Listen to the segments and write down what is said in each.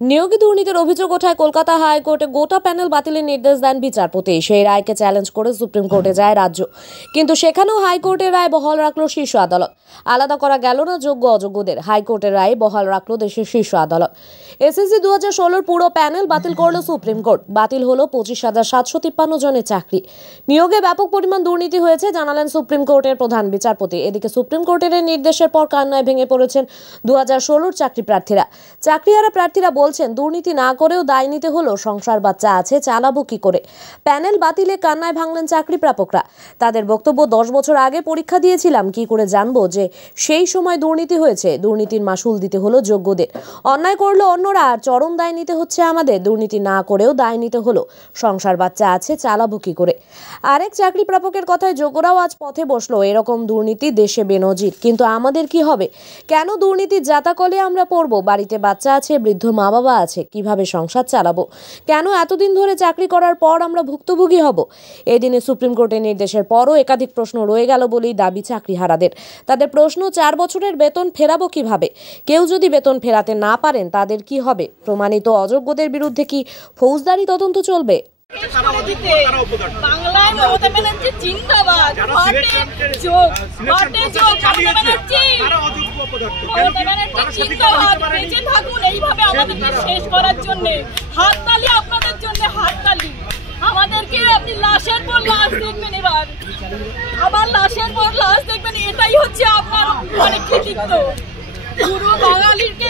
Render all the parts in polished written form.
নিয়োগে দুর্নীতির অভিযোগ ওঠায় কলকাতা হাইকোর্টে গোটা প্যানেল বাতিলের নির্দেশ দেন বিচারপতি। সেই রায়কে চ্যালেঞ্জ করে সুপ্রিম কোর্টে যায় রাজ্য, কিন্তু সেখানেও হাইকোর্টের রায় বহাল রাখল শীর্ষ আদালত। আলাদা করা গেল না যোগ্য অযোগ্যদের, হাইকোর্টের রায় বহাল রাখল দেশের শীর্ষ আদালত। এসএসসি 2016 পুরো প্যানেল বাতিল করল সুপ্রিম কোর্ট। বাতিল হলো 25,753 জনের চাকরি। নিয়োগে ব্যাপক পরিমাণ দুর্নীতি হয়েছে জানালেন সুপ্রিম কোর্টের প্রধান বিচারপতি। এদিকে সুপ্রিম কোর্টের নির্দেশের পর কান্নায় ভেঙে পড়েছেন 2016 চাকরি প্রার্থীরা। চাকরিহারা প্রার্থীরা বলছেন, দুর্নীতি না করেও দায় নিতে হলো, সংসার বাচ্চা আছে, চালাবো কি করে। প্যানেল বাতিলে কান্নায় ভাঙলেন চাকরি প্রাপকরা। তাদের বক্তব্য, 10 বছর আগে পরীক্ষা দিয়েছিলাম, কি করে জানবো যে সেই সময় দুর্নীতি হয়েছে। দুর্নীতির মাসুল দিতে হলো যোগ্যদের, অন্যায় করলো অন্যরা, আর চরম দায় নিতে হচ্ছে আমাদের। দুর্নীতি না করেও দায় নিতে হলো, সংসার বাচ্চা আছে, চালাবো কি করে। আরেক চাকরি প্রাপকের কথায়, যোগ্যরাও আজ পথে বসলো। এরকম দুর্নীতি দেশে বেনজির, কিন্তু আমাদের কি হবে? কেন দুর্নীতির জাতাকলে আমরা পড়বো? বাড়িতে বাচ্চা আছে, বৃদ্ধ মা বাবা আছে, কিভাবে সংসার চালাবো? কেন এতদিন ধরে চাকরি করার পর আমরা ভুক্তভোগী হব? এদিনে সুপ্রিম কোর্টের নির্দেশের পরও একাধিক প্রশ্ন রয়ে গেল বলেই দাবি চাকরিহারাদের। তাদের প্রশ্ন, 4 বছরের বেতন ফেরাবো কিভাবে? কেউ যদি বেতন ফেরাতে না পারেন তাদের কি হবে? প্রমাণিত অযোগ্যদের বিরুদ্ধে কি ফৌজদারি তদন্ত চলবে? বাংলায় মমতা ব্যানার্জি জিন্দাবাদ, বেঁচে থাকুন এইভাবে আমাদেরকে শেষ করার জন্য। হাততালি আপনাদের জন্য, হাততালি। আমাদেরকে আপনি লাশের পর লাশ দেখবেন, এবার আবার লাশের পর লাশ দেখবেন। এটাই হচ্ছে আপনার অনেক কৃতিত্ব। পুরো বাঙালিকে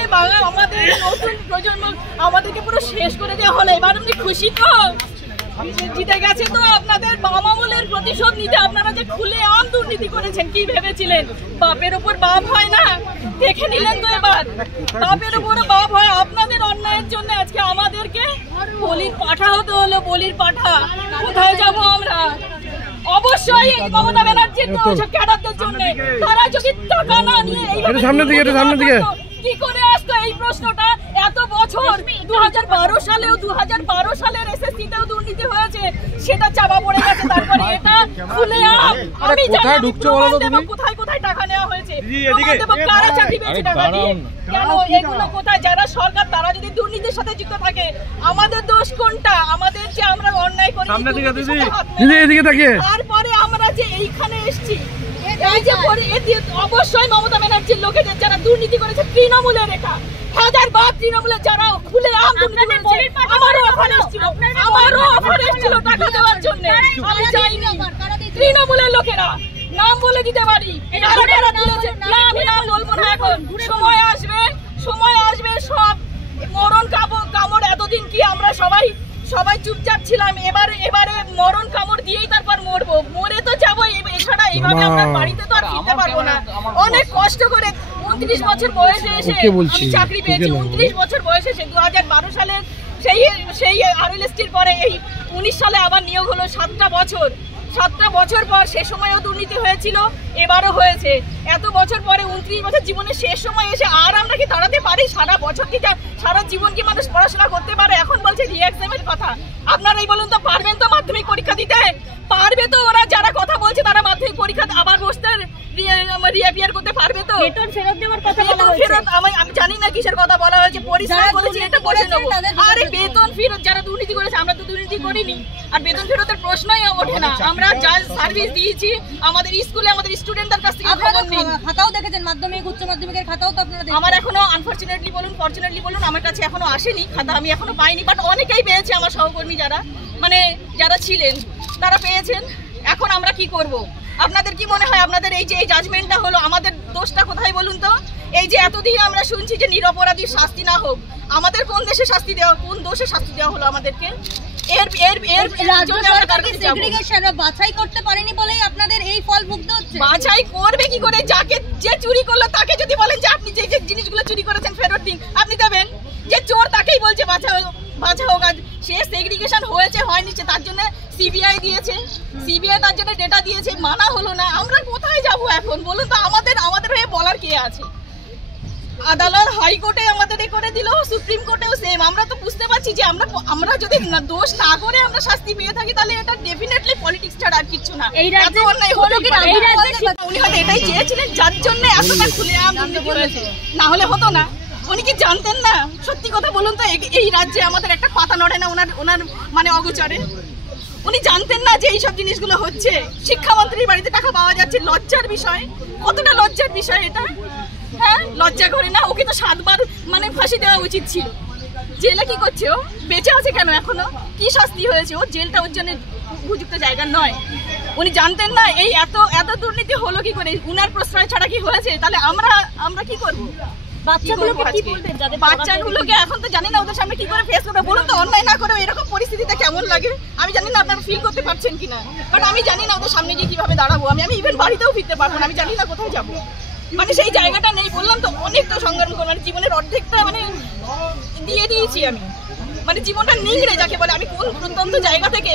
আমাদের নতুন প্রজন্ম আমাদেরকে পুরো শেষ করে দেওয়া হলো। এবার আপনি খুশি তো? জিতে গেছে তো আপনাদের বাম আমলের প্রতিশোধ নিতে। আপনারা যে খুলে আম দুর্নীতি করেছেন, কি ভেবেছিলেন বাপের উপর বাপ হয় না? দেখে নিলেন তো এবার বাপের উপরও বাপ হয়। আপনাদের অন্যায়ের জন্য আজকে আমাদেরকে বলির পাঠা হতে হলো, বলির পাঠা। কোথায় যাবো আমরা? অবশ্যই মমতা ব্যানার্জির ক্যাডারদের জন্য। তারা যদি টাকা না নিয়ে সামনে দিকে কি করে আসতো? এই প্রশ্নটা এত বছর 2012 সালেও 2012 সালের এসএসসিতেও দুর্নীতি হয়েছে, সেটা চাপা পড়ে গেছে। তারপরে এটা খুলে আমি জানি কোথায় কোথায় টাকা নেওয়া হয়েছে, কারা চাকরি পেয়েছে টাকা দিয়ে। কেন এগুলো কোথায়? যারা সরকার, তারা যদি দুর্নীতির সাথে যুক্ত থাকে, আমাদের দোষ কোনটা? আমাদের যে আমরা অন্যায় করি, তারপরে আমরা যে এইখানে এসছি, অবশ্যই মমতা ব্যানার্জির লোকেদের যারা দুর্নীতি করেছে, তৃণমূলের রেখা হাজার বার তৃণমূলের যারা খুলে আমারও অফার এসেছিল টাকা দেওয়ার জন্য, আমি যাইনি। তৃণমূলের লোকেরা নাম বলে দিতে পারি, আমি নাম বলবো না এখন। সময় আসবে সব মরণ কামড়। এতদিন কি আমরা সবাই চুপচাপ ছিলাম? এবারে মরণ কামড় দিয়েই তারপর মরবো। মরে তো যাবো, এছাড়া এইভাবে আমরা বাড়িতে তো আর ফিরতে পারবো না। অনেক কষ্ট করে 29 বছর বয়সে এসে চাকরি পেয়েছি। 29 বছর বয়সে এসে 2012 সালে সেই আরএলএসটির পরে এই 19 সালে আবার নিয়োগ হলো। 7টা বছর পর সে সময়ও দুর্নীতি হয়েছিল, এবারও হয়েছে। এত বছর পরে 29 বছর জীবনের শেষ সময় এসে আর আমরা কি দাঁড়াতে পারি? সারা বছর কি, সারা জীবন কি মানুষ পড়াশোনা করতে পারে? এখন বলছে রি-এক্সামের কথা। আপনারাই বলুন তো, পারবেন তো মাধ্যমিক পরীক্ষা দিতে? পারবে তো? ওরা যারা কথা বলছে তারা মাধ্যমিক পরীক্ষা আবার বসতে রিঅ্যাপিয়ার করতে পারবে তো? বেতন ফেরত দেওয়ার কথা বলা হয়েছে। আমি জানি না কিসের কথা বলা হয়েছে। পরিশ্রম করেছি, এটা বসে নেবো। আরে বেতন ফেরত যারা দুর্নীতি করেছে, আমরা তো দুর্নীতি করিনি, আর বেতন ফেরতের প্রশ্নই ওঠে না। আমরা যা সার্ভিস দিয়েছি আমাদের স্কুলে, আমাদের স্টুডেন্টদের কাছ থেকে খবর নিন। খাতাও দেখেছেন, মাধ্যমিক উচ্চ মাধ্যমিকের খাতাও তো আপনারা দেখেন। আমার এখনো আনফরচুনেটলি বলুন, ফরচুনেটলি বলুন, আমার কাছে এখনো আসেনি খাতা, আমি এখনো পাইনি। বাট অনেকেই পেয়েছে, আমার সহকর্মী যারা ছিলেন তারা পেয়েছেন। এখন আমরা কি করব? আপনাদের কি মনে হয় আপনাদের এই যে এই জাজমেন্টটা হলো, আমাদের দোষটা কোথায় বলুন তো? এই যে এতদিন আমরা শুনছি যে নিরপরাধীর শাস্তি না হোক, আমাদের কোন দোষে শাস্তি দেওয়া হলো আমাদেরকে? বাছাই করতে পারেনি বলেই আপনাদের এই ফল ভুগতে হচ্ছে। বাছাই করবে কি করে? যে চুরি করলো তাকে যদি বলেন যে আপনি যে জিনিসগুলো চুরি করেছেন ফেরত দিন, আপনি দেবেন? যে চোর তাকেই বলছে বাছা হোক। সে সেগ্রিগেশন হয়েছে হয়নি, তার জন্য সিবিআই দিয়েছে, সিবিআই তার জন্য ডেটা দিয়েছে, মানা হলো না। আমরা কোথায় যাব এখন বলুন তো? আমাদের হয়ে বলার কে আছে? আদালত হাইকোর্টে আমাদের করে দিল, সুপ্রিম কোর্টেও সেম। আমরা তো বুঝতে পারছি যে আমরা যদি দোষ না করে আমরা শাস্তি পেয়ে থাকি, তাহলে এটা ডেফিনেটলি পলিটিক্স ছাড়া আর কিছু না। উনি হয়তো এটাই চেয়েছিলেন, যার জন্য এতটা খুলে না হলে হতো না। উনি কি জানতেন না? সত্যি কথা বলুন তো, এই রাজ্যে আমাদের একটা পাতা নড়ে না ওনার মানে অগোচরে। উনি জানতেন না যে এইসব জিনিসগুলো হচ্ছে? শিক্ষামন্ত্রীর বাড়িতে টাকা পাওয়া যাচ্ছে, লজ্জার বিষয়। কতটা লজ্জার বিষয় এটা? হ্যাঁ, লজ্জা করে না? ওকে তো 7 বার মানে ফাঁসি দেওয়া উচিত ছিল। জেলে কি করছে ও? বেঁচে আছে কেন এখনো? কি শাস্তি হয়েছে? ও জেলটা ওর জন্য উপযুক্ত জায়গা নয়। উনি জানতেন না এই এত দুর্নীতি হলো কি করে? উনার প্রশ্রয় ছাড়া কি হয়েছে? তাহলে আমরা কি করবো? বাচ্চাগুলোকে এখন তো জানি না ওদের সামনে কি করে ফেস করবে। বলুন তো, অন্যায় না করে এরকম পরিস্থিতিতে কেমন লাগে? আমি জানি না আপনারা ফিল করতে পারছেন কিনা, বাট আমি জানি না ওদের সামনে গিয়ে কিভাবে দাঁড়াবো। আমি ইভেন বাড়িতেও ফিরতে পারবো না। আমি জানি না কোথায় যাবো। মানে সেই জায়গাটা নেই। বললাম তো, অনেকটা সংগ্রাম করবো। মানে জীবনের অর্ধেকটা মানে দিয়ে দিয়েছি আমি। মানে জীবনটা নিংড়ে যাকে বলে। আমি কোন প্রত্যন্ত জায়গা থেকে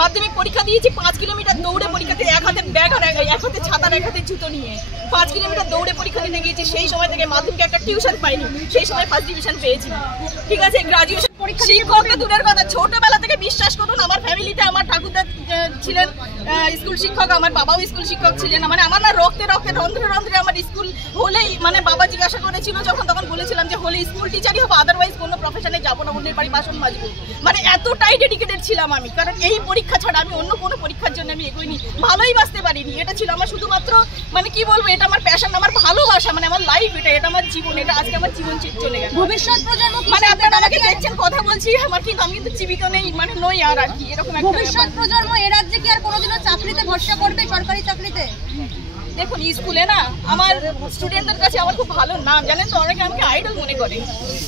মাধ্যমিক পরীক্ষা দিয়েছি, 5 কিলোমিটার দৌড়ে পরীক্ষাতে, এক হাতে ব্যাগ আর এক হাতে ছাতার এক হাতে জুতো নিয়ে 5 কিলোমিটার দৌড়ে পরীক্ষা দিতে গিয়েছি। সেই সময় থেকে মাধ্যমিকে একটা টিউশন পাইনি, সেই সময় ফার্স্ট ডিভিশন পেয়েছি। ঠিক আছে, গ্রাজুয়েশন পরীক্ষা শিক্ষকটা দূরের কথা, ছোটবেলা থেকে বিশ্বাস করুন আমার ফ্যামিলিতে আমার ঠাকুরদা ছিলেন স্কুল শিক্ষক, আমার বাবাও স্কুল শিক্ষক ছিলেন। মানে আমার না রক্তে রক্তে রন্ধ্রে রন্ধ্রে আমার স্কুল হলেই মানে বাবা জিজ্ঞাসা করেছিল তখন বলেছিলাম যে হলে স্কুল টিচারই হবো, আদারওয়াইজ কোনো প্রফেশনে যাবো না, অন্যের বাড়ি বাসন মাজবো। মানে এতটাই ডেডিকেটেড ছিলাম আমি, কারণ এই পরীক্ষা ছাড়া আমি অন্য কোনো পরীক্ষার জন্য আমি এগোইনি, ভালোই বাঁচতে পারিনি। এটা ছিল আমার শুধুমাত্র মানে কি বলবো, এটা আমার প্যাশন, আমার ভালোবাসা, মানে আমার লাইফ, এটা আমার জীবন। এটা আজকে আমার জীবন চলে গেছে। ভবিষ্যৎ প্রজন্ম মানে আপনারা আমাকে দেখছেন কথা বলছি আমার, কিন্তু আমি কিন্তু জীবিত নেই, মানে নই আর কি এরকম একটা। ভবিষ্যৎ প্রজন্ম এ রাজ্যে কি আর কোনোদিনও চাকরিতে ভরসা করবে, সরকারি চাকরিতে? দেখুন, স্কুলে না আমার স্টুডেন্টদের কাছে আমার খুব ভালো নাম, জানেন তো, অনেকে আমাকে আইডল মনে করে।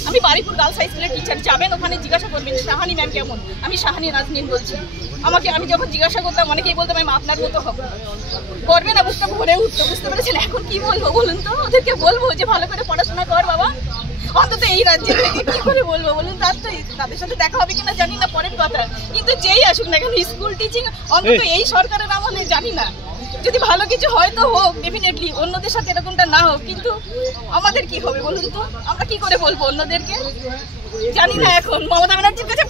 আমি বারিপুর গার্লস হাই স্কুলের টিচার, যাবেন ওখানে জিজ্ঞাসা করবেন শাহানি ম্যাম কেমন। আমি শাহানি নাজনীন বলছি। আমি যখন জিজ্ঞাসা করতাম অনেকেই বলতাম আমি আপনার মতো হবো, করবে না, বুকটা ভরে উঠতো। বুঝতে পেরেছেন? এখন কি বলবো বলুন তো? ওদেরকে বলবো যে ভালো করে পড়াশোনা কর বাবা, অন্তত এই রাজ্যে থেকে কি করে বলবো বলুন? তাদের সাথে দেখা হবে কিনা জানি না, পরের কথা। কিন্তু যেই আসুক না কেন স্কুল টিচিং অন্তত এই সরকারের আমলে জানি না, যদি ভালো কিছু হয় তো হোক, ডেফিনেটলি অন্যদের সাথে এরকমটা না হোক। কিন্তু আমাদের কি হবে বলুন তো? আমরা কি করে বলবো অন্যদেরকে? জানি না। এখন মমতা ব্যানার্জির কাছে